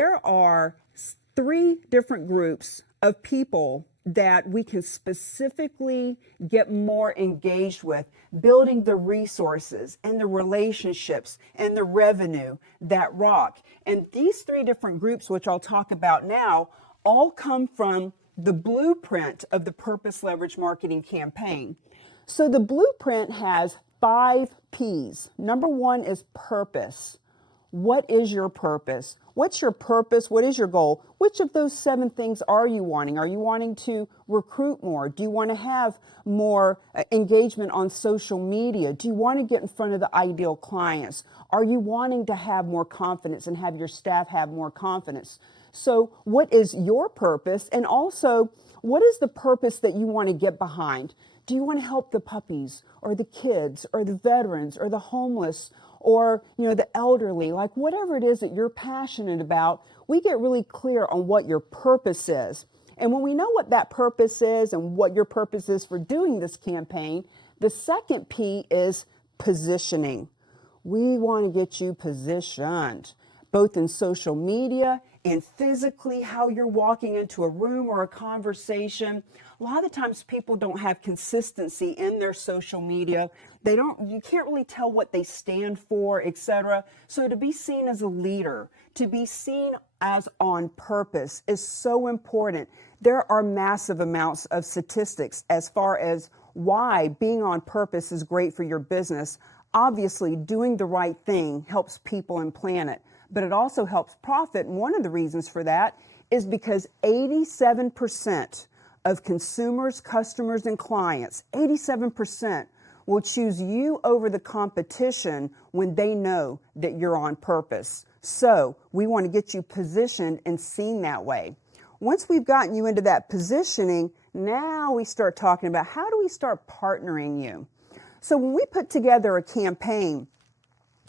There are three different groups of people that we can specifically get more engaged with, building the resources and the relationships and the revenue that rock. And these three different groups, which I'll talk about now, all come from the blueprint of the Purpose Leverage Marketing Campaign. So the blueprint has 5 P's. Number one is purpose. What is your purpose? What's your purpose? What is your goal? Which of those 7 things are you wanting? Are you wanting to recruit more? Do you want to have more engagement on social media? Do you want to get in front of the ideal clients? Are you wanting to have more confidence and have your staff have more confidence? So what is your purpose? And also, what is the purpose that you want to get behind? Do you want to help the puppies or the kids or the veterans or the homeless or the elderly? Like whatever it is that you're passionate about, we get really clear on what your purpose is. And when we know what that purpose is and what your purpose is for doing this campaign, the second P is positioning. We want to get you positioned, both in social media and physically, how you're walking into a room or a conversation. A lot of times people don't have consistency in their social media. You can't really tell what they stand for, etc. So to be seen as a leader, to be seen as on purpose is so important. There are massive amounts of statistics as far as why being on purpose is great for your business. Obviously, doing the right thing helps people and planet, but it also helps profit. And one of the reasons for that is because 87% of consumers, customers, and clients, 87% will choose you over the competition when they know that you're on purpose. So we want to get you positioned and seen that way. Once we've gotten you into that positioning, now we start talking about how do we start partnering you. So when we put together a campaign,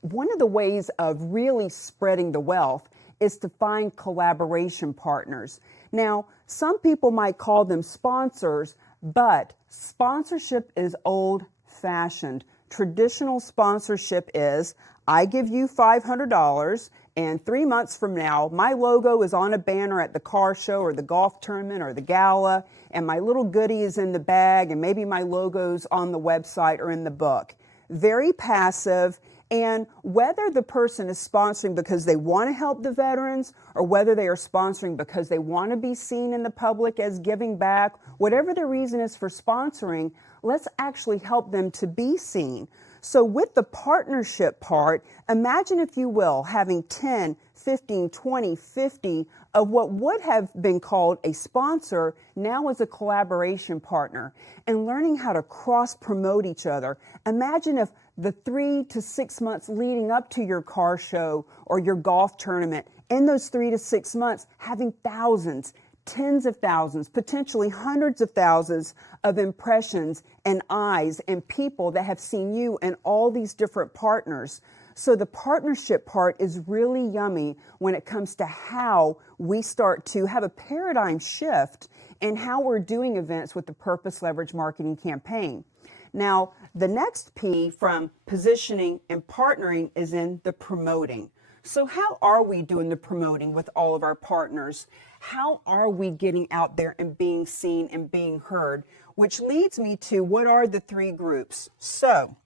one of the ways of really spreading the wealth is to find collaboration partners. Now, some people might call them sponsors, but sponsorship is old-fashioned. Traditional sponsorship is, I give you $500, and 3 months from now, my logo is on a banner at the car show or the golf tournament or the gala, and my little goodie is in the bag, and maybe my logo's on the website or in the book. Very passive. And whether the person is sponsoring because they want to help the veterans or whether they are sponsoring because they want to be seen in the public as giving back, whatever the reason is for sponsoring, let's actually help them to be seen. So with the partnership part, imagine, if you will, having 10, 15, 20, 50 of what would have been called a sponsor now as a collaboration partner, and learning how to cross-promote each other. Imagine if the 3 to 6 months leading up to your car show or your golf tournament, in those 3 to 6 months, having thousands, tens of thousands, potentially hundreds of thousands of impressions and eyes and people that have seen you and all these different partners. So the partnership part is really yummy when it comes to how we start to have a paradigm shift in how we're doing events with the Purpose Leverage Marketing Campaign. Now, the next P from positioning and partnering is in the promoting. So how are we doing the promoting with all of our partners? How are we getting out there and being seen and being heard? Which leads me to, what are the 3 groups? So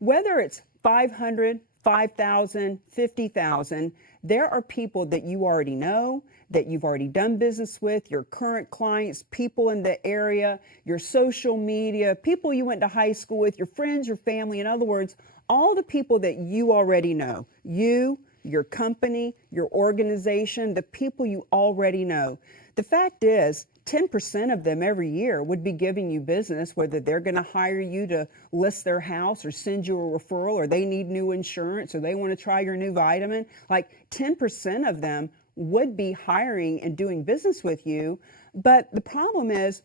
whether it's 500, 5,000, 50,000, there are people that you already know, that you've already done business with, your current clients, people in the area, your social media, people you went to high school with, your friends, your family. In other words, all the people that you already know, you, your company, your organization, the people you already know. The fact is, 10% of them every year would be giving you business, whether they're going to hire you to list their house or send you a referral, or they need new insurance, or they want to try your new vitamin. Like 10% of them would be hiring and doing business with you. But the problem is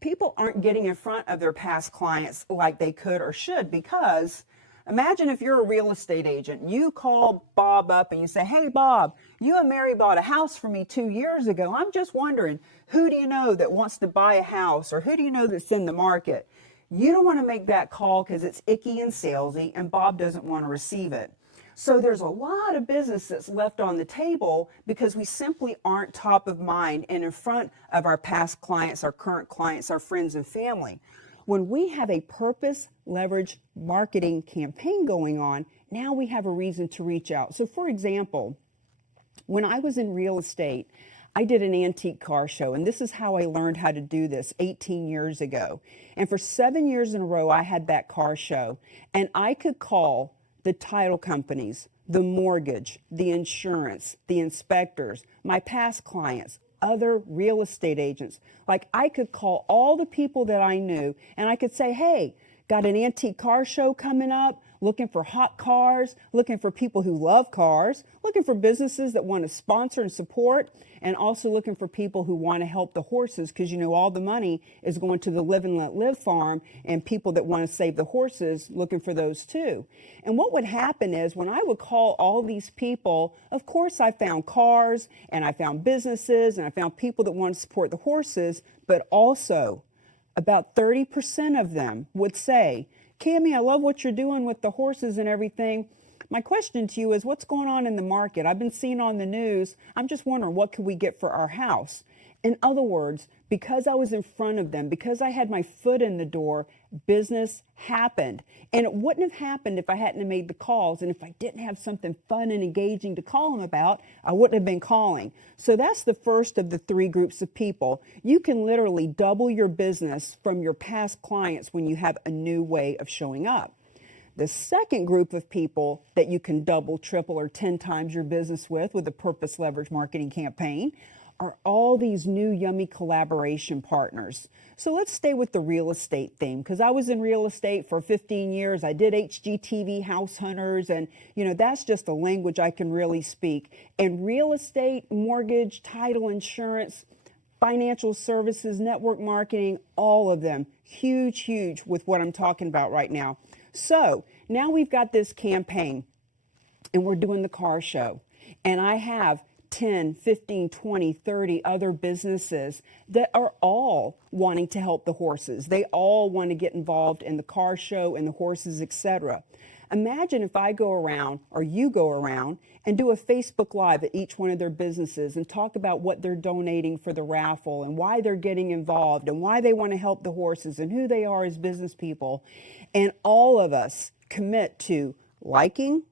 people aren't getting in front of their past clients like they could or should, because imagine if you're a real estate agent, you call Bob up and you say, hey, Bob, you and Mary bought a house for me 2 years ago. I'm just wondering, who do you know that wants to buy a house, or who do you know that's in the market? You don't want to make that call because it's icky and salesy, and Bob doesn't want to receive it. So there's a lot of business that's left on the table because we simply aren't top of mind and in front of our past clients, our current clients, our friends and family. When we have a purpose leverage marketing campaign going on, now we have a reason to reach out. So for example, when I was in real estate, I did an antique car show, and this is how I learned how to do this 18 years ago. And for 7 years in a row, I had that car show, and I could call the title companies, the mortgage, the insurance, the inspectors, my past clients, other real estate agents. Like I could call all the people that I knew, and I could say, hey, got an antique car show coming up, looking for hot cars, looking for people who love cars, looking for businesses that want to sponsor and support, and also looking for people who want to help the horses, because you know all the money is going to the Live and Let Live farm, and people that want to save the horses looking for those too. And what would happen is when I would call all these people, of course I found cars and I found businesses and I found people that want to support the horses, but also about 30% of them would say, Cammie, I love what you're doing with the horses and everything. My question to you is, what's going on in the market? I've been seeing on the news. I'm just wondering, what could we get for our house? In other words, because I was in front of them, because I had my foot in the door, business happened. And it wouldn't have happened if I hadn't have made the calls. And if I didn't have something fun and engaging to call them about, I wouldn't have been calling. So that's the first of the three groups of people. You can literally double your business from your past clients when you have a new way of showing up. The second group of people that you can double, triple, or 10 times your business with a purpose leverage marketing campaign are all these new yummy collaboration partners. So let's stay with the real estate theme, because I was in real estate for 15 years. I did HGTV House Hunters, and that's just a language I can really speak. And real estate, mortgage, title, insurance, financial services, network marketing, all of them, huge with what I'm talking about right now. So now we've got this campaign and we're doing the car show, and I have 10, 15, 20, 30 other businesses that are all wanting to help the horses. They all want to get involved in the car show and the horses, etc. Imagine if I go around, or you go around, and do a Facebook Live at each one of their businesses and talk about what they're donating for the raffle and why they're getting involved and why they want to help the horses and who they are as business people. And all of us commit to liking,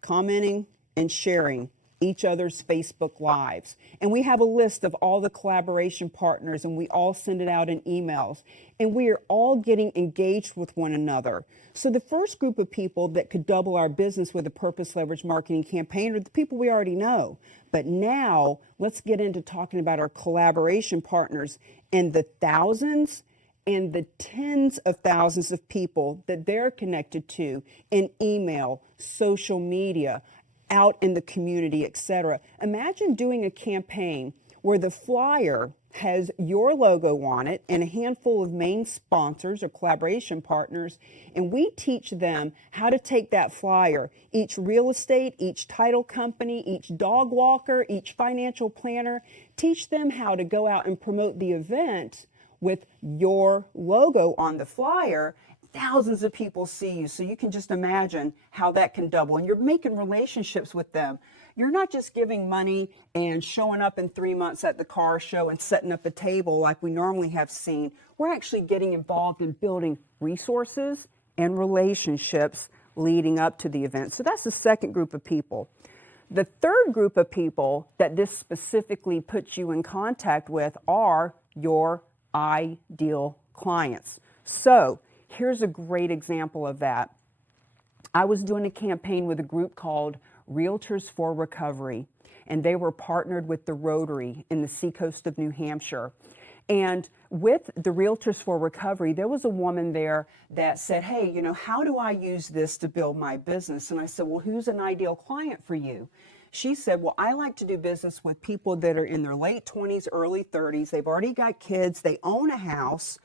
commenting, and sharing each other's Facebook Lives. And we have a list of all the collaboration partners, and we all send it out in emails. And we are all getting engaged with one another. So the first group of people that could double our business with a purpose leverage marketing campaign are the people we already know. But now let's get into talking about our collaboration partners and the thousands and the tens of thousands of people that they're connected to in email, social media, out in the community, etc. Imagine doing a campaign where the flyer has your logo on it and a handful of main sponsors or collaboration partners, and we teach them how to take that flyer, each real estate, each title company, each dog walker, each financial planner, teach them how to go out and promote the event with your logo on the flyer. Thousands of people see you, so you can just imagine how that can double. And you're making relationships with them. You're not just giving money and showing up in 3 months at the car show and setting up a table like we normally have seen. We're actually getting involved in building resources and relationships leading up to the event. So that's the second group of people. The third group of people that this specifically puts you in contact with are your ideal clients. So here's a great example of that. I was doing a campaign with a group called Realtors for Recovery, and they were partnered with the Rotary in the seacoast of New Hampshire. And with the Realtors for Recovery, there was a woman there that said, hey, how do I use this to build my business? And I said, well, who's an ideal client for you? She said, well, I like to do business with people that are in their late 20s, early 30s. They've already got kids. They own a house.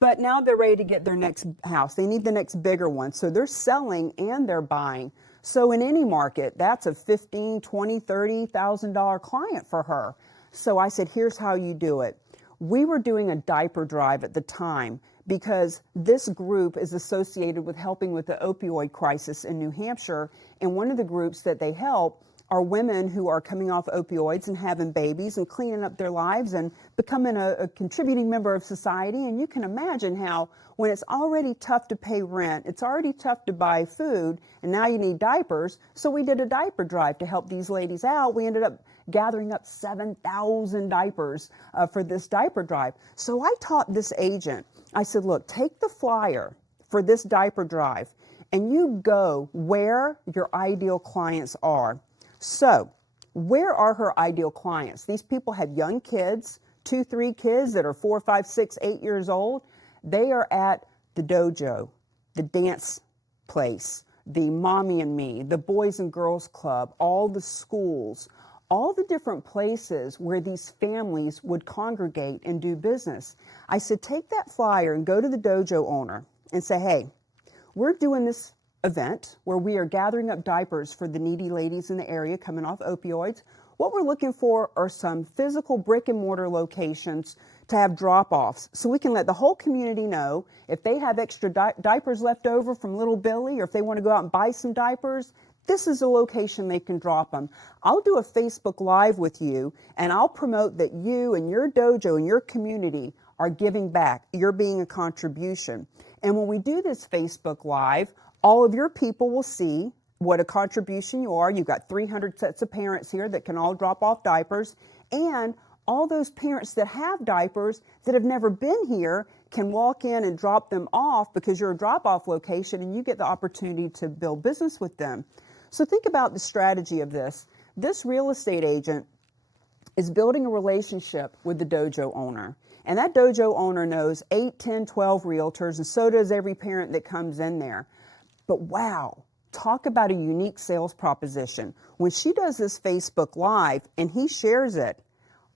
But now they're ready to get their next house. They need the next bigger one. So they're selling and they're buying. So in any market, that's a $15,000, $20,000, $30,000 client for her. So I said, here's how you do it. We were doing a diaper drive at the time because this group is associated with helping with the opioid crisis in New Hampshire. And one of the groups that they help are women who are coming off opioids and having babies and cleaning up their lives and becoming a contributing member of society. And you can imagine how when it's already tough to pay rent, it's already tough to buy food, and now you need diapers. So we did a diaper drive to help these ladies out. We ended up gathering up 7,000 diapers for this diaper drive. So I taught this agent, I said, look, take the flyer for this diaper drive and you go where your ideal clients are. So where are her ideal clients? These people have young kids, 2, 3 kids that are 4, 5, 6, 8 years old. They are at the dojo, the dance place, the Mommy and Me, the Boys and Girls Club, all the schools, all the different places where these families would congregate and do business. I said, take that flyer and go to the dojo owner and say, hey, we're doing this event where we are gathering up diapers for the needy ladies in the area coming off opioids. What we're looking for are some physical brick and mortar locations to have drop-offs so we can let the whole community know if they have extra diapers left over from little Billy, or if they want to go out and buy some diapers, this is a location they can drop them. I'll do a Facebook Live with you and I'll promote that you and your dojo and your community are giving back. You're being a contribution. And when we do this Facebook Live, all of your people will see what a contribution you are. You've got 300 sets of parents here that can all drop off diapers, and all those parents that have diapers that have never been here can walk in and drop them off because you're a drop-off location and you get the opportunity to build business with them. So think about the strategy of this. This real estate agent is building a relationship with the dojo owner. And that dojo owner knows 8, 10, 12 realtors, and so does every parent that comes in there. But wow, talk about a unique sales proposition. When she does this Facebook Live and he shares it,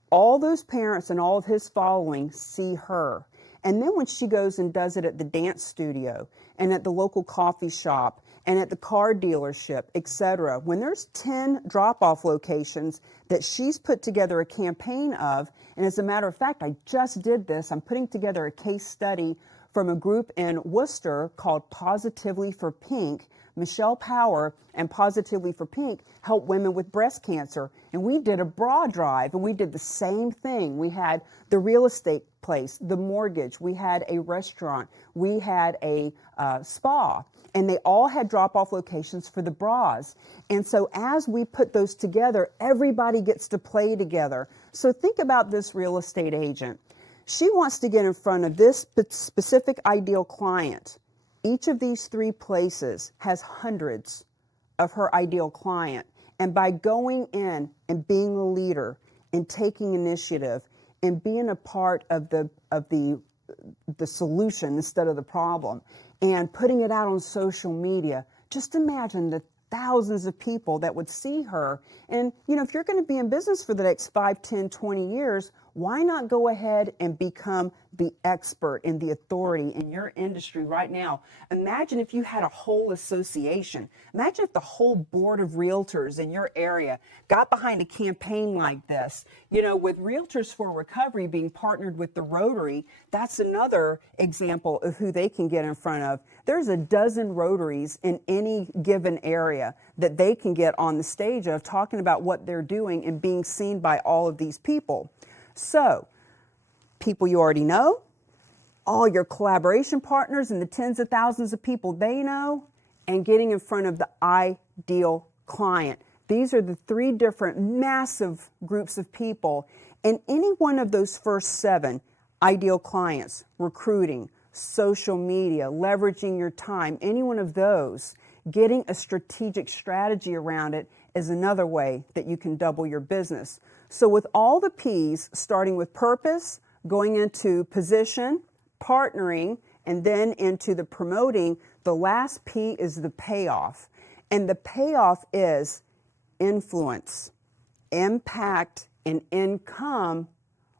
all those parents and all of his following see her. And then when she goes and does it at the dance studio and at the local coffee shop and at the car dealership, etc., when there's 10 drop-off locations that she's put together a campaign of, and as a matter of fact, I just did this, I'm putting together a case study from a group in Worcester called Positively for Pink. Michelle Power and Positively for Pink help women with breast cancer. And we did a bra drive and we did the same thing. We had the real estate place, the mortgage, we had a restaurant, we had a spa, and they all had drop-off locations for the bras. And so as we put those together, everybody gets to play together. So think about this real estate agent. She wants to get in front of this specific ideal client. Each of these 3 places has hundreds of her ideal client. And by going in and being a leader and taking initiative and being a part of the solution instead of the problem and putting it out on social media, just imagine the thousands of people that would see her. And, if you're going to be in business for the next 5, 10, 20 years, why not go ahead and become the expert and the authority in your industry right now? Imagine if you had a whole association. Imagine if the whole board of realtors in your area got behind a campaign like this. With Realtors for Recovery being partnered with the Rotary, that's another example of who they can get in front of. There's a dozen Rotaries in any given area that they can get on the stage of talking about what they're doing and being seen by all of these people. So, people you already know, all your collaboration partners and the tens of thousands of people they know, and getting in front of the ideal client. These are the 3 different massive groups of people. And any one of those first 7, ideal clients, recruiting, social media, leveraging your time, any one of those, getting a strategic strategy around it is another way that you can double your business. So with all the P's, starting with purpose, going into position, partnering, and then into the promoting, the last P is the payoff. And the payoff is influence, impact, and income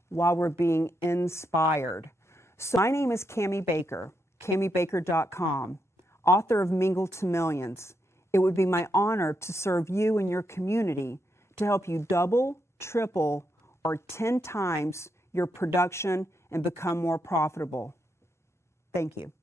while we're being inspired. So my name is Cami Baker, CamiBaker.com, author of Mingle to Millions. It would be my honor to serve you and your community to help you double, triple, or 10 times your production and become more profitable. Thank you.